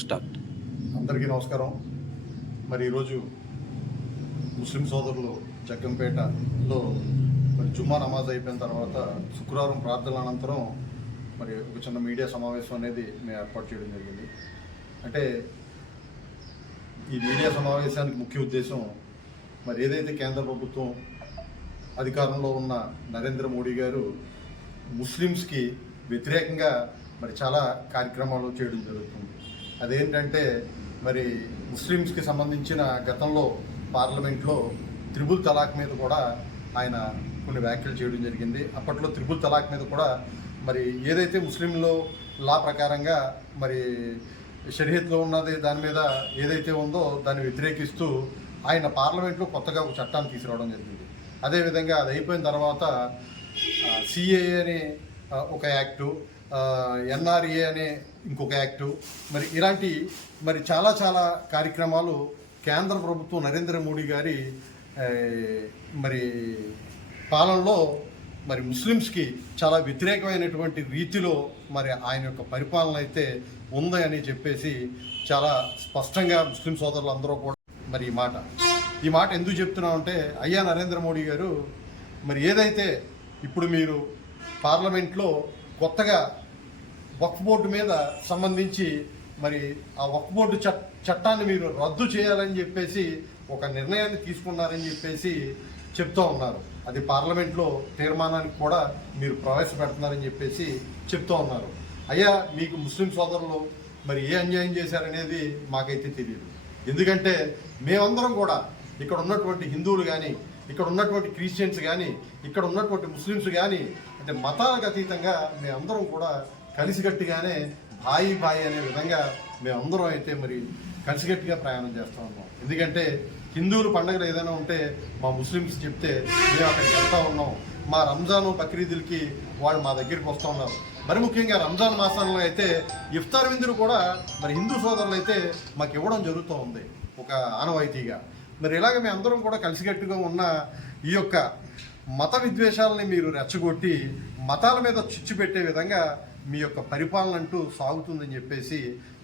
Start. అందరికీ నమస్కారం. మరి ఈరోజు ముస్లిం సోదరులు జగ్గంపేటలో మరి జుమ్మా నమాజ్ అయిపోయిన తర్వాత శుక్రవారం ప్రార్థనల అనంతరం మరి ఒక చిన్న మీడియా సమావేశం అనేది మేము ఏర్పాటు చేయడం జరిగింది. అంటే ఈ మీడియా సమావేశానికి ముఖ్య ఉద్దేశం మరి ఏదైతే కేంద్ర ప్రభుత్వం అధికారంలో ఉన్న నరేంద్ర మోడీ గారు ముస్లిమ్స్కి వ్యతిరేకంగా మరి చాలా కార్యక్రమాలు చేయడం జరుగుతుంది. అదేంటంటే మరి ముస్లిమ్స్కి సంబంధించిన గతంలో పార్లమెంట్లో త్రిబుల్ తలాక్ మీద కూడా ఆయన కొన్ని వ్యాఖ్యలు చేయడం జరిగింది. అప్పట్లో త్రిబుల్ తలాక్ మీద కూడా మరి ఏదైతే ముస్లింలో లా ప్రకారంగా మరి షరియత్లో ఉన్నది దాని మీద ఏదైతే ఉందో దాన్ని వ్యతిరేకిస్తూ ఆయన పార్లమెంట్లో కొత్తగా ఒక చట్టాన్ని తీసుకురావడం జరిగింది. అదేవిధంగా అది అయిపోయిన తర్వాత సిఏఏ అనే ఒక యాక్టు, ఎన్ఆర్ఏ అనే ఇంకొక యాక్టు, మరి ఇలాంటి మరి చాలా కార్యక్రమాలు కేంద్ర ప్రభుత్వం నరేంద్ర మోడీ గారి మరి పాలనలో మరి ముస్లిమ్స్కి చాలా వ్యతిరేకమైనటువంటి రీతిలో మరి ఆయన యొక్క పరిపాలన అయితే ఉంది అని చెప్పేసి చాలా స్పష్టంగా ముస్లిం సోదరులు అందరూ కూడా మరి ఈ మాట ఎందుకు చెప్తున్నామంటే, అయ్యా నరేంద్ర మోడీ గారు మరి ఏదైతే ఇప్పుడు మీరు పార్లమెంట్లో కొత్తగా వక్ఫ్ బోర్డు మీద సంబంధించి మరి ఆ వక్ఫ్ బోర్డు చట్టాన్ని మీరు రద్దు చేయాలని చెప్పేసి ఒక నిర్ణయాన్ని తీసుకున్నారని చెప్పేసి చెప్తూ ఉన్నారు. అది పార్లమెంట్లో తీర్మానానికి కూడా మీరు ప్రవేశపెడుతున్నారని చెప్పేసి చెప్తూ ఉన్నారు. అయ్యా మీకు ముస్లిం సోదరులు మరి ఏ అన్యాయం చేశారనేది మాకైతే తెలియదు. ఎందుకంటే మేమందరం కూడా ఇక్కడ ఉన్నటువంటి హిందువులు కానీ, ఇక్కడ ఉన్నటువంటి క్రిస్టియన్స్ కానీ, ఇక్కడ ఉన్నటువంటి ముస్లిమ్స్ కానీ, అంటే మతాలకు అతీతంగా మేమందరం కూడా కలిసికట్టుగానే బాయి అనే విధంగా మేమందరం అయితే మరి కలిసికట్టుగా ప్రయాణం చేస్తూ ఉన్నాం. ఎందుకంటే హిందువులు పండుగలు ఏదైనా ఉంటే మా ముస్లిమ్స్ చెప్తే మేము అక్కడికి వెళ్తూ ఉన్నాం. మా రంజాను బక్రీదులకి వాళ్ళు మా దగ్గరికి వస్తూ ఉన్నారు. మరి ముఖ్యంగా రంజాన్ మాసంలో అయితే ఇఫ్తార్ విందులు కూడా మరి హిందూ సోదరులు అయితే మాకు ఇవ్వడం జరుగుతూ ఉంది ఒక ఆనవాయితీగా. మరి ఇలాగ మేము అందరం కూడా కలిసికట్టుగా ఉన్న ఈ యొక్క మత విద్వేషాలని మీరు రెచ్చగొట్టి మతాల మీద చిచ్చు పెట్టే విధంగా మీ యొక్క పరిపాలన అంటూ సాగుతుందని చెప్పేసి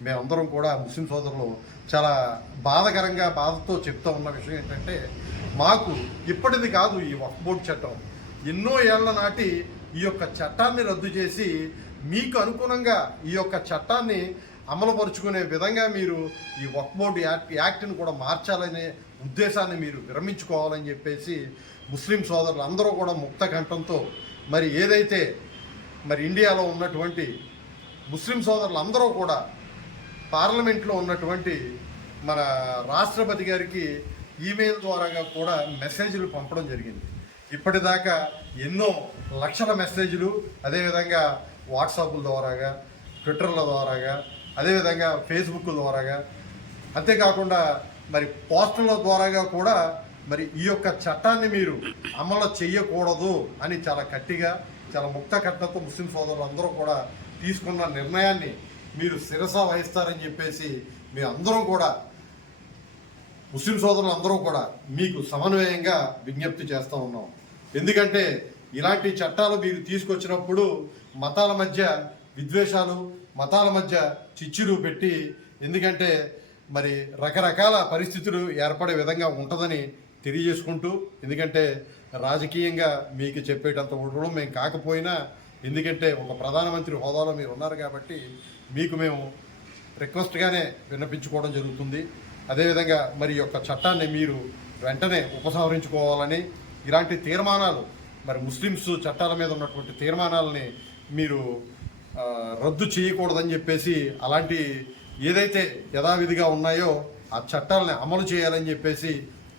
మేమందరం కూడా ముస్లిం సోదరులు చాలా బాధతో చెప్తూ ఉన్న విషయం ఏంటంటే, మాకు ఇప్పటిది కాదు ఈ వక్ఫ్ బోర్డు చట్టం, ఎన్నో ఏళ్ల నాటి ఈ యొక్క చట్టాన్ని రద్దు చేసి మీకు అనుగుణంగా ఈ యొక్క చట్టాన్ని అమలుపరుచుకునే విధంగా మీరు ఈ వక్ఫ్ బోర్డు యాక్ట్ని కూడా మార్చాలనే ఉద్దేశాన్ని మీరు విరమించుకోవాలని చెప్పేసి ముస్లిం సోదరులు అందరూ కూడా ముక్త కంఠంతో మరి ఏదైతే మరి ఇండియాలో ఉన్నటువంటి ముస్లిం సోదరులు అందరూ కూడా పార్లమెంట్లో ఉన్నటువంటి మన రాష్ట్రపతి గారికి ఈమెయిల్ ద్వారా కూడా మెసేజ్లు పంపడం జరిగింది. ఇప్పటిదాకా ఎన్నో లక్షల మెసేజ్లు, అదేవిధంగా వాట్సాప్ల ద్వారాగా, ట్విట్టర్ల ద్వారాగా, అదేవిధంగా ఫేస్బుక్ ద్వారాగా, అంతేకాకుండా మరి పోస్టర్ల ద్వారాగా కూడా మరి ఈ యొక్క చట్టాన్ని మీరు అమలు చేయకూడదు అని చాలా గట్టిగా, చాలా ముక్త కట్టతో ముస్లిం సోదరులు అందరూ కూడా తీసుకున్న నిర్ణయాన్ని మీరు శిరస వహిస్తారని చెప్పేసి మేము అందరం కూడా ముస్లిం సోదరులు అందరూ కూడా మీకు సమన్వయంగా విజ్ఞప్తి చేస్తూ ఉన్నాం. ఎందుకంటే ఇలాంటి చట్టాలు మీరు తీసుకొచ్చినప్పుడు మతాల మధ్య విద్వేషాలు, మతాల మధ్య చిచ్చులు పెట్టి, ఎందుకంటే మరి రకరకాల పరిస్థితులు ఏర్పడే విధంగా ఉంటుందని తెలియజేసుకుంటూ, ఎందుకంటే రాజకీయంగా మీకు చెప్పేటంత ఉండడం మేము కాకపోయినా, ఎందుకంటే ఒక ప్రధానమంత్రి హోదాలో మీరు ఉన్నారు కాబట్టి మీకు మేము రిక్వెస్ట్గానే విన్నపించుకోవడం జరుగుతుంది. అదేవిధంగా మరి యొక్క చట్టాన్ని మీరు వెంటనే ఉపసంహరించుకోవాలని, ఇలాంటి తీర్మానాలు మరి ముస్లిమ్స్ చట్టాల మీద ఉన్నటువంటి తీర్మానాలని మీరు రద్దు చేయకూడదని చెప్పేసి, అలాంటి ఏదైతే యథావిధిగా ఉన్నాయో ఆ చట్టాలని అమలు చేయాలని చెప్పేసి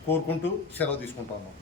కోరుకుంటూ సెలవు తీసుకుంటున్నాం.